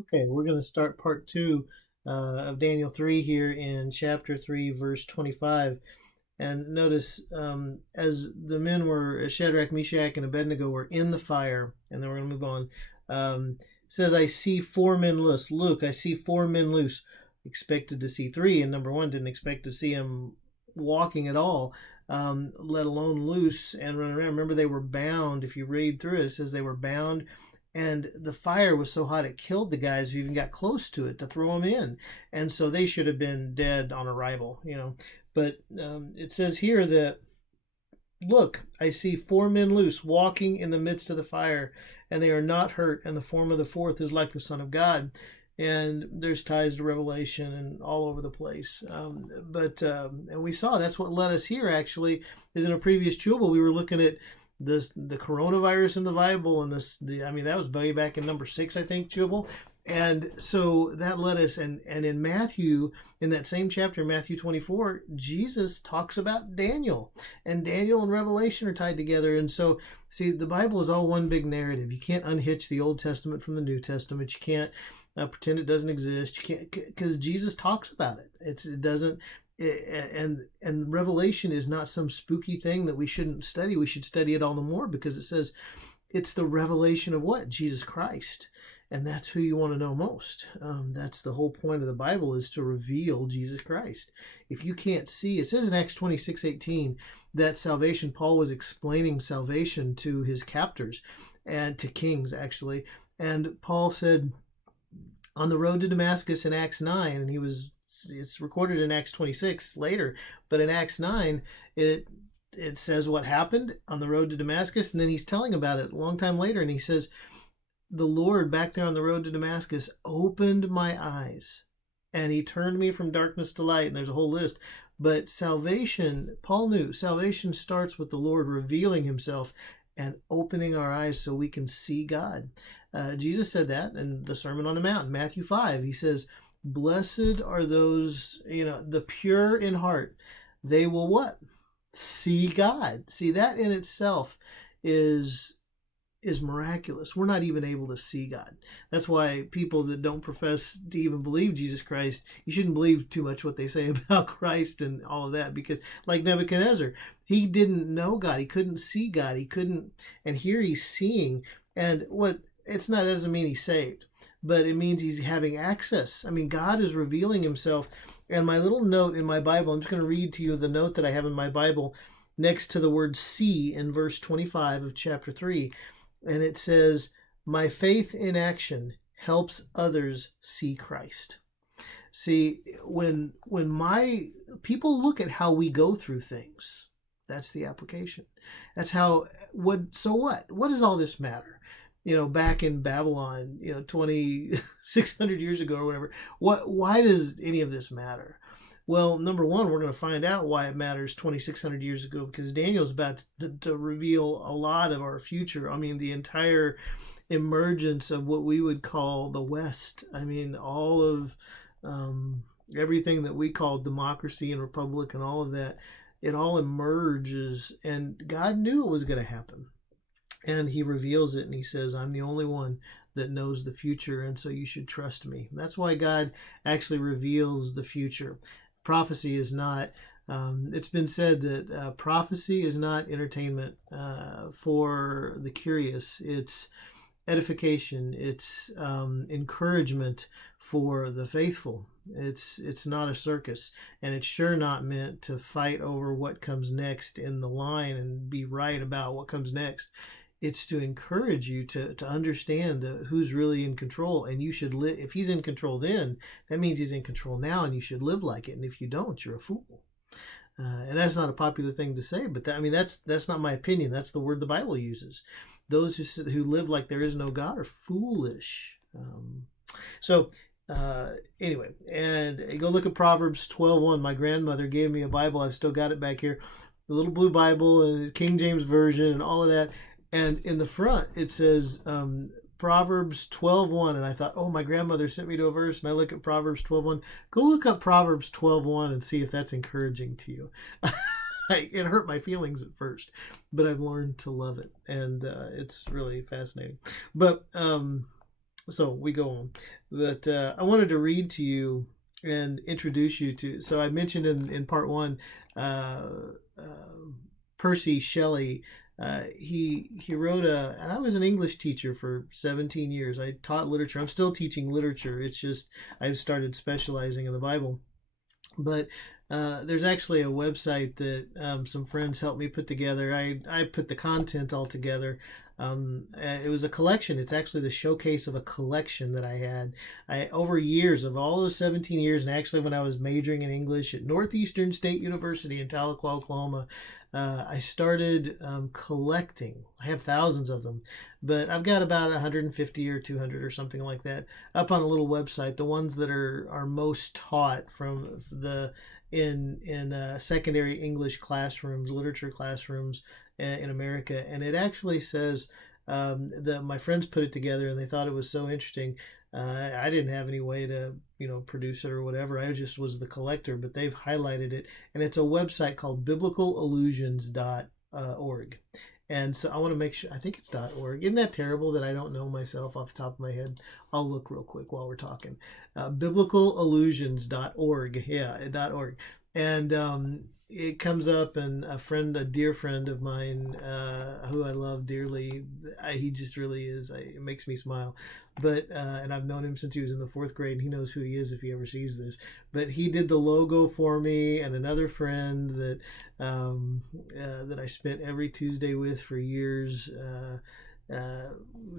Okay, we're going to start part two of Daniel 3 here in chapter 3, verse 25. And notice as the men were, Shadrach, Meshach, and Abed-Nego were in the fire, and then we're going to move on. It says, I see four men loose. Look, I see four men loose. Expected to see three, and number one, didn't expect to see him walking at all, let alone loose and running around. Remember, they were bound. If you read through it, it says they were bound, and the fire was so hot it killed the guys who even got close to it to throw them in, and so they should have been dead on arrival. But it says here that, look, I see four men loose walking in the midst of the fire, and they are not hurt, and the form of the fourth is like the Son of God. And there's ties to Revelation and all over the place. And we saw that's what led us here, actually, is in a previous Chewable, we were looking at the coronavirus in the Bible, and that was way back in number 6, I think, Chewable. And so that led us, and in Matthew, in that same chapter, Matthew 24, Jesus talks about Daniel, and Daniel and Revelation are tied together. And so, see, the Bible is all one big narrative. You can't unhitch the Old Testament from the New Testament. You can't pretend it doesn't exist. You can't, because Jesus talks about it. It doesn't. And Revelation is not some spooky thing that we shouldn't study. We should study it all the more, because it says it's the revelation of what? Jesus Christ. And that's who you want to know most. That's the whole point of the Bible, is to reveal Jesus Christ. If you can't see, it says in Acts 26:18 that salvation, Paul was explaining salvation to his captors and to kings, actually. And Paul said on the road to Damascus in Acts 9, and it's recorded in Acts 26 later, but in Acts 9, it says what happened on the road to Damascus, and then he's telling about it a long time later, and he says, the Lord back there on the road to Damascus opened my eyes, and he turned me from darkness to light, and there's a whole list. But salvation, Paul knew, salvation starts with the Lord revealing himself and opening our eyes so we can see God. Jesus said that in the Sermon on the Mount, Matthew 5. He says, blessed are those, the pure in heart. They will what? See God. See, that in itself is miraculous. We're not even able to see God. That's why people that don't profess to even believe Jesus Christ, you shouldn't believe too much what they say about Christ and all of that, because like Nebuchadnezzar, he didn't know God. He couldn't see God. He couldn't, and here he's seeing. And that doesn't mean he's saved, but it means he's having access. I mean, God is revealing himself. And my little note in my Bible, I'm just going to read to you the note that I have in my Bible next to the word see in verse 25 of chapter 3. And it says, my faith in action helps others see Christ. See, when my people look at how we go through things, that's the application. That's how, so what? What does all this matter? Back in Babylon, 2,600 years ago or whatever, why does any of this matter? Well, number one, we're going to find out why it matters 2,600 years ago, because Daniel's about to reveal a lot of our future. I mean, the entire emergence of what we would call the West. I mean, all of everything that we call democracy and republic and all of that, it all emerges, and God knew it was going to happen. And he reveals it, and he says, I'm the only one that knows the future, and so you should trust me. That's why God actually reveals the future. Prophecy is not, it's been said that prophecy is not entertainment for the curious. It's edification. It's encouragement for the faithful. It's not a circus, and it's sure not meant to fight over what comes next in the line and be right about what comes next. It's to encourage you to understand who's really in control, and you should live. If he's in control then, that means he's in control now, and you should live like it. And if you don't, you're a fool. And that's not a popular thing to say, but that's not my opinion. That's the word the Bible uses. Those who live like there is no God are foolish. Anyway, and go look at Proverbs 12:1. My grandmother gave me a Bible. I've still got it back here, the little blue Bible, and King James Version, and all of that. And in the front, it says Proverbs 12:1. And I thought, oh, my grandmother sent me to a verse, and I look at Proverbs 12:1. Go look up Proverbs 12:1 and see if that's encouraging to you. It hurt my feelings at first, but I've learned to love it, and it's really fascinating. But So we go on. But I wanted to read to you and introduce you to. So I mentioned in part one, uh, uh, Percy Shelley. He wrote and I was an English teacher for 17 years. I taught literature. I'm still teaching literature. It's just I've started specializing in the Bible. But there's actually a website that some friends helped me put together. I put the content all together. It was a collection. It's actually the showcase of a collection that I had over years of all those 17 years. And actually, when I was majoring in English at Northeastern State University in Tahlequah, Oklahoma, I started collecting. I have thousands of them, but I've got about 150 or 200 or something like that up on a little website. The ones that are most taught from the in secondary English classrooms, literature classrooms in America, and it actually says that my friends put it together and they thought it was so interesting. I didn't have any way to produce it or whatever. I just was the collector, but they've highlighted it, and it's a website called biblicalillusions.org. And so I want to make sure, I think it's .org. Isn't that terrible that I don't know myself off the top of my head? I'll look real quick while we're talking. Biblicalillusions.org. Yeah, .org. And it comes up, and a dear friend of mine, who I love dearly, he just really is, it makes me smile. But and I've known him since he was in the 4th grade, and he knows who he is if he ever sees this. But he did the logo for me, and another friend that I spent every Tuesday with for years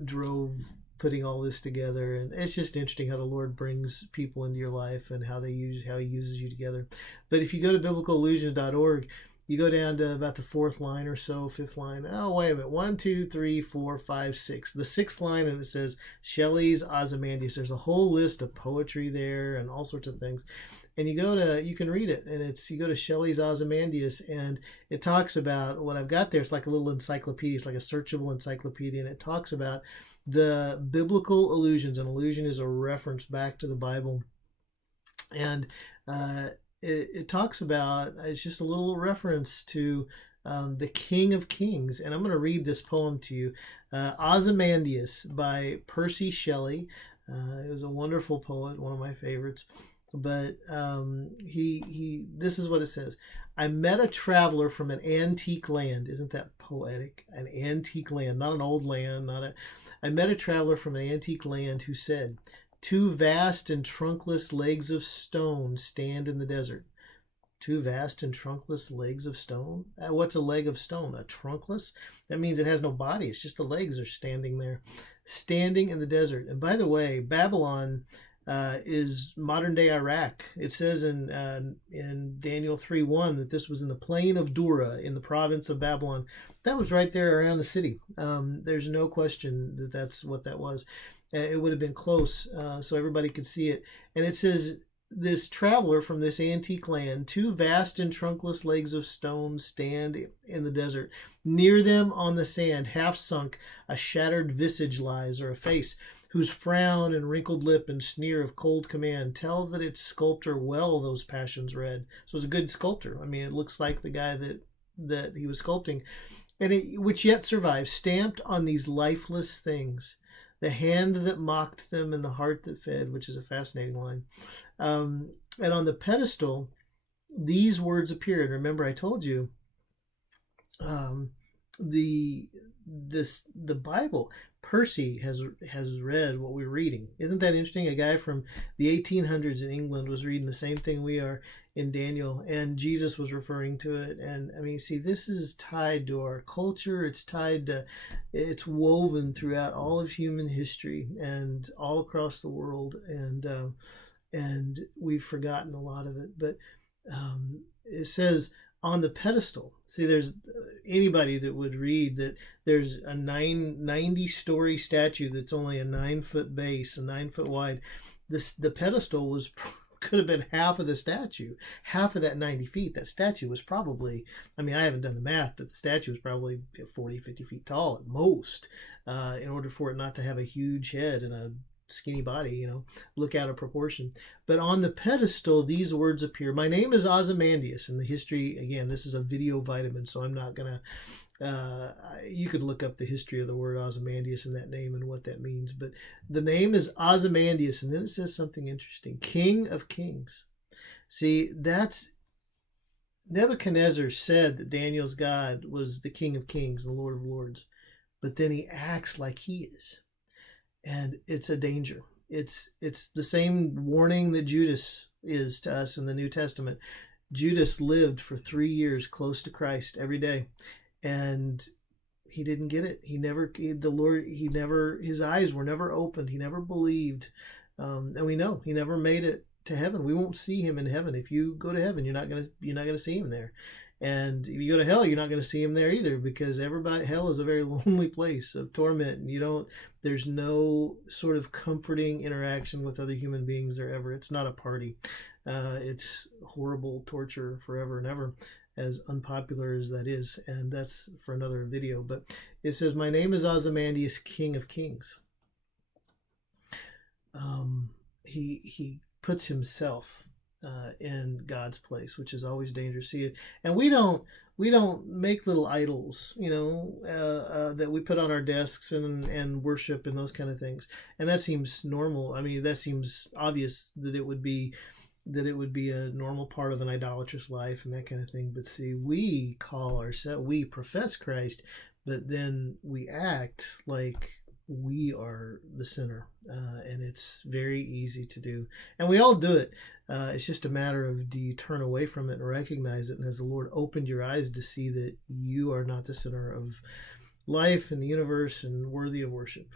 drove putting all this together. And it's just interesting how the Lord brings people into your life and how he uses you together. But if you go to biblicalillusions.org, you go down to about the 4th line or so, 5th line. Oh, wait a minute. 1, 2, 3, 4, 5, 6. The 6th line, and it says Shelley's Ozymandias. There's a whole list of poetry there and all sorts of things. And you can read it, and you go to Shelley's Ozymandias, and it talks about what I've got there. It's like a little encyclopedia. It's like a searchable encyclopedia, and it talks about the biblical allusions. An allusion is a reference back to the Bible. And it talks about, it's just a little reference to the King of Kings. And I'm going to read this poem to you. Ozymandias by Percy Shelley. It was a wonderful poet, one of my favorites. But this is what it says. I met a traveler from an antique land. Isn't that poetic? An antique land, not an old land. I met a traveler from an antique land who said, 2 vast and trunkless legs of stone stand in the desert. 2 vast and trunkless legs of stone? What's a leg of stone? A trunkless? That means it has no body. It's just the legs are standing there, standing in the desert. And by the way, Babylon is modern day Iraq. It says in Daniel 3:1 that this was in the plain of Dura in the province of Babylon. That was right there around the city. There's no question that that's what that was. It would have been close, so everybody could see it. And it says, this traveler from this antique land, 2 vast and trunkless legs of stone stand in the desert. Near them on the sand, half sunk, a shattered visage lies, or a face, whose frown and wrinkled lip and sneer of cold command tell that its sculptor well those passions read. So it's a good sculptor. I mean, it looks like the guy that he was sculpting. And which yet survives, stamped on these lifeless things. The hand that mocked them and the heart that fed, which is a fascinating line. And on the pedestal, these words appeared. Remember, I told you the Bible. Percy has read what we're reading. Isn't that interesting? A guy from the 1800s in England was reading the same thing we are in Daniel, and Jesus was referring to it. And I mean, see, this is tied to our culture. It's woven throughout all of human history and all across the world, and we've forgotten a lot of it. But it says on the pedestal. See, there's anybody that would read that there's a 90-story statue that's only a 9-foot base, a 9-foot wide. The pedestal could have been half of the statue, half of that 90 feet. That statue was probably, I mean, I haven't done the math, but the statue was probably 40, 50 feet tall at most, in order for it not to have a huge head and a skinny body, look out of proportion. But on the pedestal, these words appear. My name is Ozymandias. In the history, again, this is a video vitamin, so I'm not going You could look up the history of the word Ozymandias and that name and what that means. But the name is Ozymandias, and then it says something interesting: King of Kings. See, that's Nebuchadnezzar said that Daniel's God was the King of Kings, the Lord of Lords, but then he acts like he is, and it's a danger. It's the same warning that Judas is to us in the New Testament. Judas lived for 3 years close to Christ every day, and he didn't get it. His eyes were never opened. He never believed, and we know he never made it to heaven. We won't see him in heaven. If you go to heaven, you're not gonna see him there. And if you go to hell, you're not going to see him there either, because hell is a very lonely place of torment, and there's no sort of comforting interaction with other human beings there ever. It's not a party. It's horrible torture forever and ever, as unpopular as that is, and that's for another video. But it says, "My name is Ozymandias, King of Kings." He puts himself in God's place, which is always dangerous. See, and we don't make little idols, that we put on our desks and worship and those kind of things. And that seems normal. I mean, that seems obvious that it would be a normal part of an idolatrous life and that kind of thing. But see, we profess Christ, but then we act like we are the sinner, and it's very easy to do, and we all do it. It's just a matter of, do you turn away from it and recognize it, and has the Lord opened your eyes to see that you are not the center of life and the universe and worthy of worship?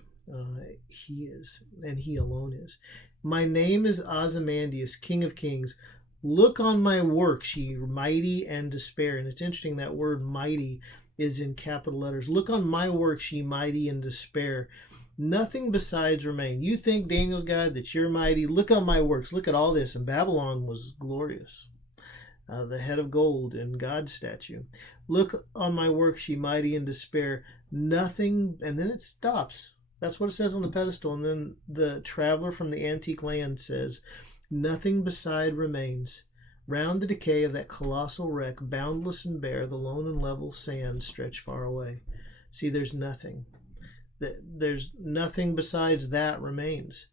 He is, and he alone is. "My name is Ozymandias, King of Kings. Look on my works, ye mighty, and despair." And it's interesting, that word mighty is in capital letters. "Look on my works, ye mighty, and despair. Nothing besides remain." You think, Daniel's God, that you're mighty? Look on my works. Look at all this. And Babylon was glorious. The head of gold in God's statue. "Look on my works, ye mighty, and despair. Nothing," and then it stops. That's what it says on the pedestal. And then the traveler from the antique land says, "Nothing beside remains. Round the decay of that colossal wreck, boundless and bare, the lone and level sands stretch far away." See, there's nothing. There's nothing besides that remains.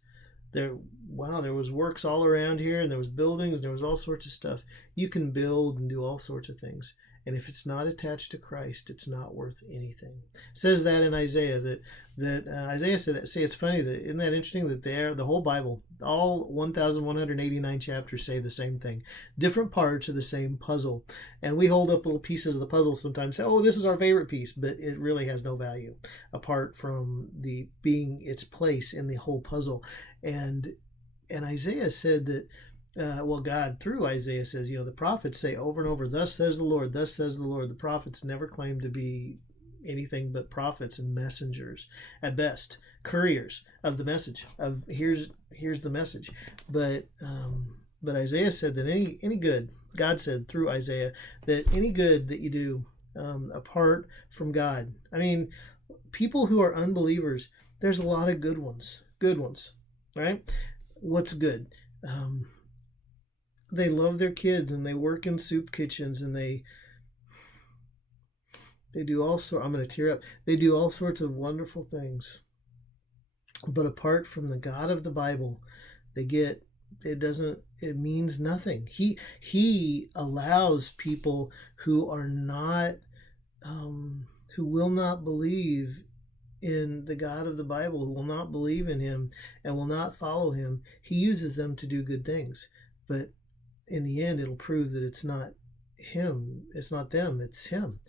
There was works all around here, and there was buildings, and there was all sorts of stuff. You can build and do all sorts of things, and if it's not attached to Christ, it's not worth anything. It says that in Isaiah, that Isaiah said that. See, it's funny, isn't that interesting that the whole Bible, all 1,189 chapters say the same thing, different parts of the same puzzle, and we hold up little pieces of the puzzle sometimes, say, "Oh, this is our favorite piece," but it really has no value apart from being its place in the whole puzzle. And Isaiah said that, God through Isaiah says, the prophets say over and over, "Thus says the Lord, thus says the Lord." The prophets never claim to be anything but prophets and messengers, at best, couriers of the message of here's the message. But Isaiah said that any good, God said through Isaiah, that any good that you do apart from God, I mean, people who are unbelievers, there's a lot of good ones, right? What's good? They love their kids, and they work in soup kitchens, and they do all sorts. I'm going to tear up. They do all sorts of wonderful things, but apart from the God of the Bible, it means nothing. He allows people who are not, who will not believe in the God of the Bible, who will not believe in him and will not follow him. He uses them to do good things, but in the end, it'll prove that it's not him, it's not them, it's him.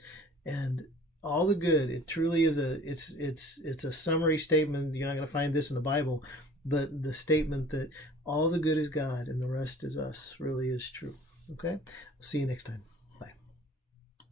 And all the good, it truly is it's a summary statement. You're not going to find this in the Bible, but the statement that all the good is God and the rest is us really is true. Okay, we'll see you next time.